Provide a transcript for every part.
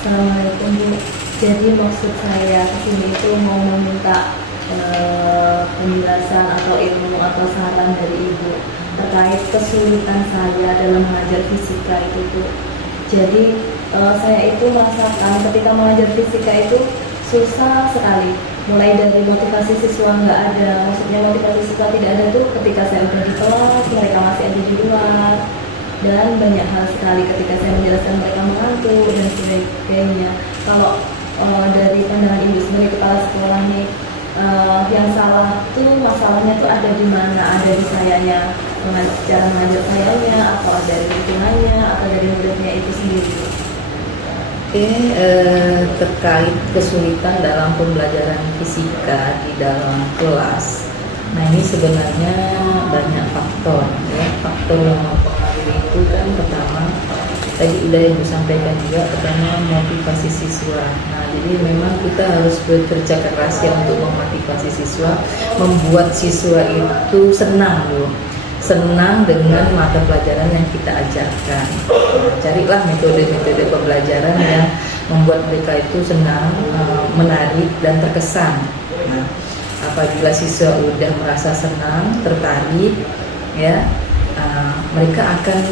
Assalamualaikum Bu. Jadi maksud saya kesini itu mau meminta penjelasan atau ilmu atau saran dari Ibu terkait kesulitan saya dalam mengajar fisika itu Bu. Jadi saya itu merasakan ketika mengajar fisika itu susah sekali. Mulai dari motivasi siswa nggak ada, maksudnya motivasi siswa tidak ada tuh ketika saya udah di kelas, mereka masih ada di luar, dan banyak hal sekali ketika saya menjelaskan mereka mengantuk dan sebagainya. Kalau dari pandangan Ibu sebagai kepala sekolah nih, yang salah tuh masalahnya tuh ada di mana? Ada di sayanya, cara mengajar sayanya, atau dari lingkungannya, atau dari muridnya itu sendiri? Oke, terkait kesulitan dalam pembelajaran fisika di dalam kelas. Nah, ini sebenarnya banyak faktor ya. Faktor yang mempengaruhi itu kan pertama tadi udah Ibu sampaikan juga, pertama motivasi siswa. Nah, jadi memang kita harus bekerja keras ya untuk memotivasi siswa, membuat siswa itu senang dengan mata pelajaran yang kita ajarkan. Nah, carilah metode-metode pembelajaran yang membuat mereka itu senang, menarik dan terkesan. Nah, apabila siswa udah merasa senang, tertarik, ya, mereka akan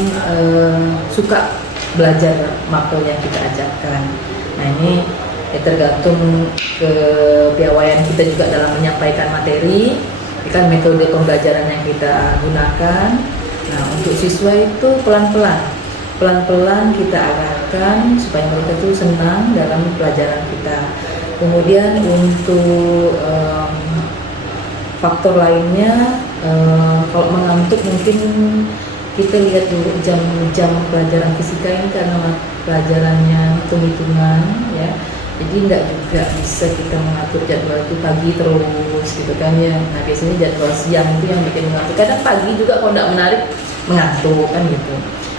suka belajar materi yang kita ajarkan. Nah, ini tergantung kepiawaian kita juga dalam menyampaikan materi. Ini kan metode pembelajaran yang kita gunakan. Nah, untuk siswa itu pelan-pelan kita arahkan supaya mereka itu senang dalam pelajaran kita. Kemudian untuk faktor lainnya, kalau mengantuk mungkin kita lihat dulu jam-jam pelajaran fisika ini, karena pelajarannya hitung-hitungan ya. Jadi tidak juga bisa kita mengatur jadwal itu pagi terus gitu kan ya. Nah, biasanya jadwal siang itu yang bikin mengantuk. Kadang pagi juga kalau tidak menarik mengantuk kan gitu.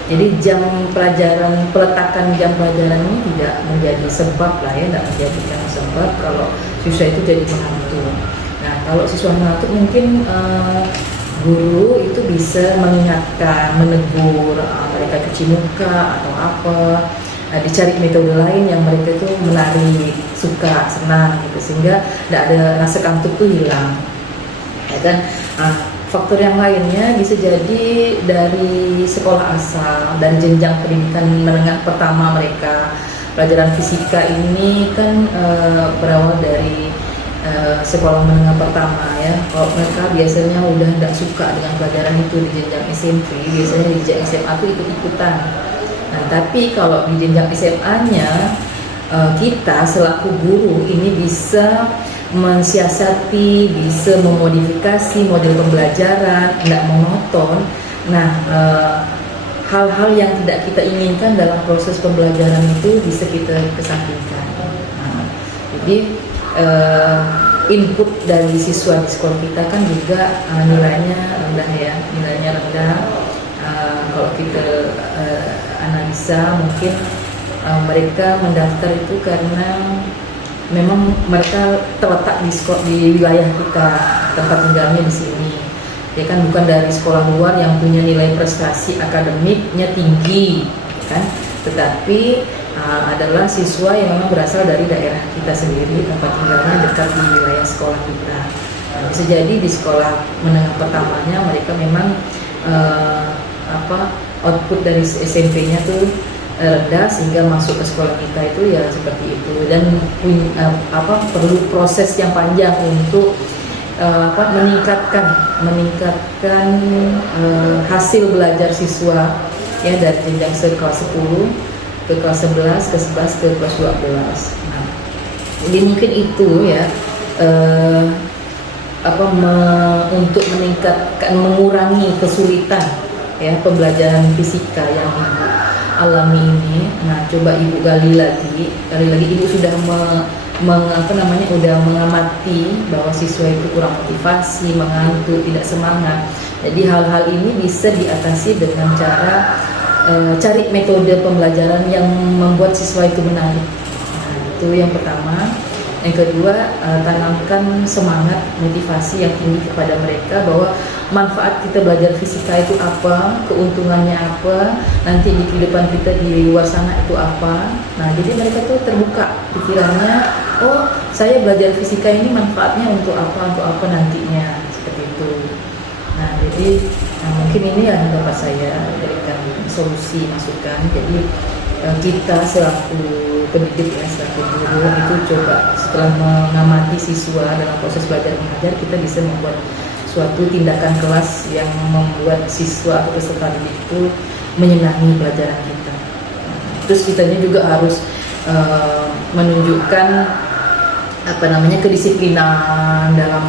Jadi jam pelajaran, peletakan jam pelajaran ini tidak menjadi sebab lah ya, tidak menjadikan sebab kalau siswa itu jadi mengantuk. Nah, kalau siswa mengantuk mungkin guru itu bisa mengingatkan, menegur, mereka cuci muka atau apa. Nah, dicari metode lain yang mereka itu menarik, suka, senang gitu, sehingga tidak ada rasa kantuk itu hilang. Ya kan? Faktor yang lainnya bisa jadi dari sekolah asal dan jenjang pendidikan menengah pertama mereka. Pelajaran fisika ini kan berawal dari sekolah menengah pertama ya. Kalau mereka biasanya udah tidak suka dengan pelajaran itu di jenjang SMP, biasanya di jenjang SMA itu ikut-ikutan. Nah, tapi kalau di jenjang SMA-nya, kita selaku guru ini bisa mensiasati, bisa memodifikasi model pembelajaran, tidak monoton. Nah, hal-hal yang tidak kita inginkan dalam proses pembelajaran itu bisa kita kesampingkan. Nah, jadi input dari siswa di sekolah kita kan juga nilainya rendah ya, nilainya rendah. Kalau kita analisa mungkin mereka mendaftar itu karena memang mereka terletak di wilayah kita, tempat tinggalnya di sini. Ya kan, bukan dari sekolah luar yang punya nilai prestasi akademiknya tinggi, kan? Tetapi adalah siswa yang memang berasal dari daerah kita sendiri, tempat tinggalnya dekat di wilayah sekolah kita. Nah, bisa jadi di sekolah menengah pertamanya mereka memang output dari SMP-nya tuh rendah, sehingga masuk ke sekolah kita itu ya seperti itu, dan perlu proses yang panjang untuk meningkatkan hasil belajar siswa ya, dari jenjang kelas 10 ke kelas 11, ke 11 ke kelas 12. Nah, jadi mungkin itu ya untuk meningkatkan, mengurangi kesulitan ya pembelajaran fisika yang Ibu alami ini. Nah, coba Ibu gali lagi Ibu sudah udah mengamati bahwa siswa itu kurang motivasi, mengantuk, tidak semangat. Jadi hal-hal ini bisa diatasi dengan cara cari metode pembelajaran yang membuat siswa itu menarik. Nah, itu yang pertama. Yang kedua, tanamkan semangat, motivasi yang tinggi kepada mereka bahwa manfaat kita belajar fisika itu apa, keuntungannya apa, nanti di kehidupan kita di luar sana itu apa. Nah, jadi mereka tuh terbuka pikirannya, oh saya belajar fisika ini manfaatnya untuk apa nantinya, seperti itu. Nah, jadi mungkin ini yang dapat saya berikan solusi masukan. Jadi kita selaku pendidik ya, selaku guru itu coba setelah mengamati siswa dalam proses belajar mengajar, kita bisa membuat suatu tindakan kelas yang membuat siswa atau peserta didik itu menyenangi pelajaran kita. Terus kitanya juga harus menunjukkan kedisiplinan dalam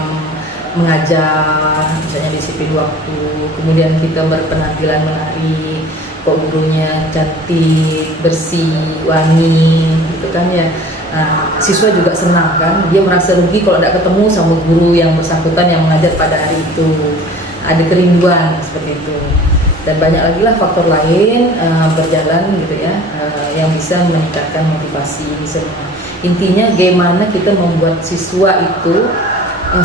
mengajar, misalnya disiplin waktu, kemudian kita berpenampilan menarik, kok gurunya cantik, bersih, wangi, gitu kan ya. Nah, siswa juga senang kan, dia merasa rugi kalau tidak ketemu sama guru yang bersangkutan yang mengajar pada hari itu, ada kerinduan seperti itu. Dan banyak lagi lah faktor lain berjalan gitu ya, yang bisa meningkatkan motivasi semua. Intinya bagaimana kita membuat siswa itu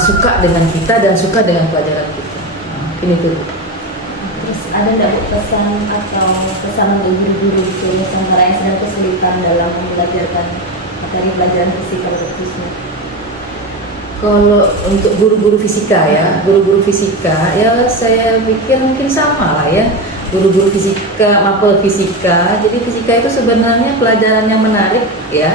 suka dengan kita dan suka dengan pelajaran kita. Ini tuh. Terus ada nggak Bu pesan atau pesan untuk guru-guru itu Nusantara yang sedang kesulitan dalam membelajarkan materi pelajaran fisika khususnya? Kalau untuk guru-guru fisika ya, guru-guru fisika ya saya pikir mungkin sama lah ya. Guru-guru fisika, mapel fisika. Jadi fisika itu sebenarnya pelajaran yang menarik ya.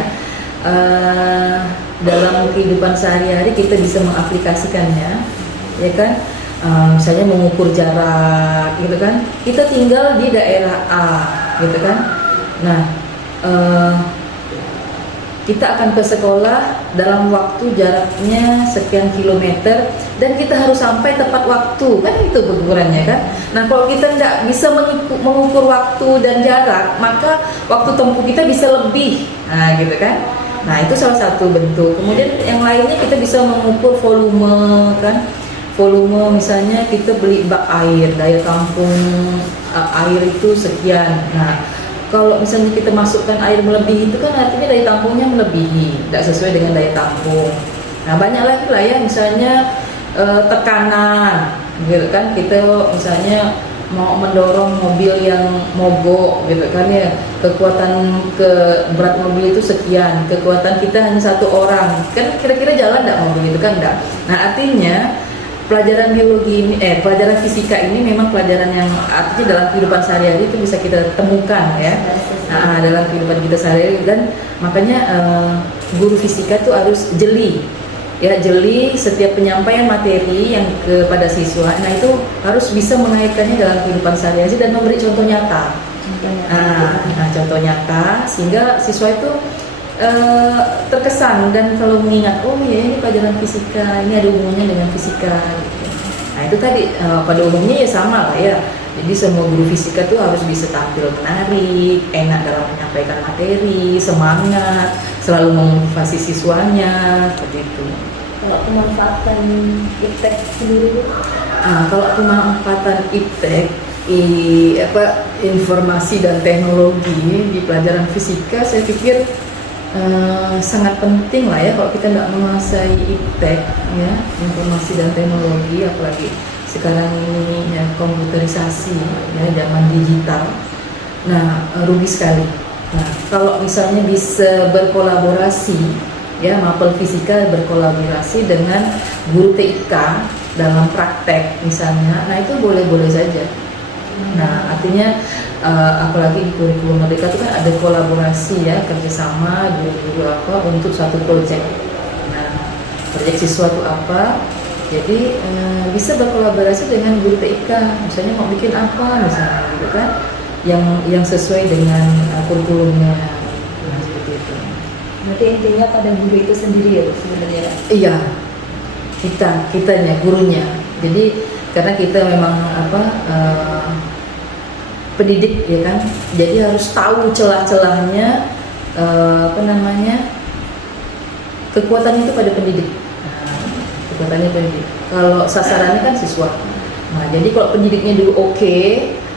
Dalam kehidupan sehari-hari kita bisa mengaplikasikannya, ya kan? Misalnya mengukur jarak, gitu kan? Kita tinggal di daerah A, gitu kan? Nah, kita akan ke sekolah dalam waktu jaraknya sekian kilometer dan kita harus sampai tepat waktu, kan itu ukurannya kan? Nah, kalau kita tidak bisa mengukur waktu dan jarak, maka waktu tempuh kita bisa lebih, nah gitu kan? Nah, itu salah satu bentuk. Kemudian yang lainnya kita bisa mengukur volume kan. Volume misalnya kita beli bak air, daya tampung air itu sekian. Nah, kalau misalnya kita masukkan air melebihi itu kan artinya daya tampungnya melebihi, tidak sesuai dengan daya tampung. Nah, banyak lagi lah ya, misalnya tekanan gitu kan, kita misalnya mau mendorong mobil yang mogok gitu kan ya, kekuatan berat mobil itu sekian, kekuatan kita hanya satu orang, kan kira-kira jalan enggak mobil itu kan enggak. Nah, artinya pelajaran biologi ini, pelajaran fisika ini memang pelajaran yang artinya dalam kehidupan sehari-hari itu bisa kita temukan ya, dalam kehidupan kita sehari-hari. Dan makanya guru fisika itu harus jeli ya, jeli setiap penyampaian materi yang kepada siswa. Nah, itu harus bisa mengaitkannya dalam kehidupan sehari-hari dan memberi contoh nyata. Contoh nyata sehingga siswa itu terkesan dan kalau mengingat, oh ya ini pelajaran fisika, ini ada hubungannya dengan fisika gitu. Nah, itu tadi pada umumnya ya sama lah ya. Jadi semua guru fisika tuh harus bisa tampil menarik, enak dalam menyampaikan materi, semangat, selalu memotivasi siswanya, seperti itu. Kalau pemanfaatan iptek sendiri, kalau pemanfaatan iptek, informasi dan teknologi di pelajaran fisika, saya pikir sangat penting lah ya kalau kita nggak menguasai iptek ya, informasi dan teknologi, apalagi sekarang ini ya komputerisasi ya, zaman digital. Nah, rugi sekali. Nah, kalau misalnya bisa berkolaborasi ya, mapel fisika berkolaborasi dengan guru TIK dalam praktek misalnya, nah itu boleh-boleh saja. Nah, artinya apalagi di kurikulum mereka itu kan ada kolaborasi ya, kerjasama guru-guru apa untuk satu proyek. Nah, proyek siswa itu apa? Jadi bisa berkolaborasi dengan guru TIK, misalnya mau bikin apa misalnya gitu kan, yang sesuai dengan kurikulumnya. Nah, seperti itu. Berarti intinya pada guru itu sendiri ya Bu sebenarnya? Iya, kitanya gurunya. Jadi karena kita memang pendidik ya kan, jadi harus tahu celah-celahnya, kekuatan itu pada pendidik. Kekuatannya pendidik. Kalau sasarannya kan siswa. Nah, jadi kalau pendidiknya dulu oke,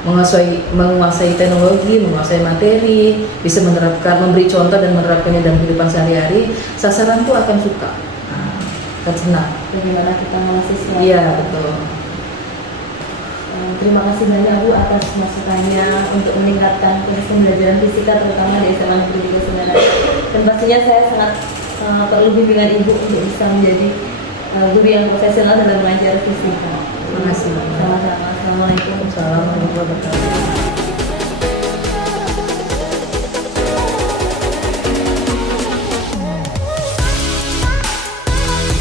menguasai teknologi, menguasai materi, bisa memberi contoh dan menerapkannya dalam kehidupan sehari-hari, sasaran tuh akan suka, akan senang. Bagaimana kita mengawasi siswa? Iya, betul. Terima kasih banyak Bu atas masukannya untuk meningkatkan proses pembelajaran fisika terutama di SMA Negeri 39. Dan pastinya saya sangat perlu bimbingan Ibu untuk bisa menjadi guru yang profesional dalam mengajar fisika. Terima kasih. Sama-sama. Assalamualaikum. Assalamualaikum warahmatullahi wabarakatuh.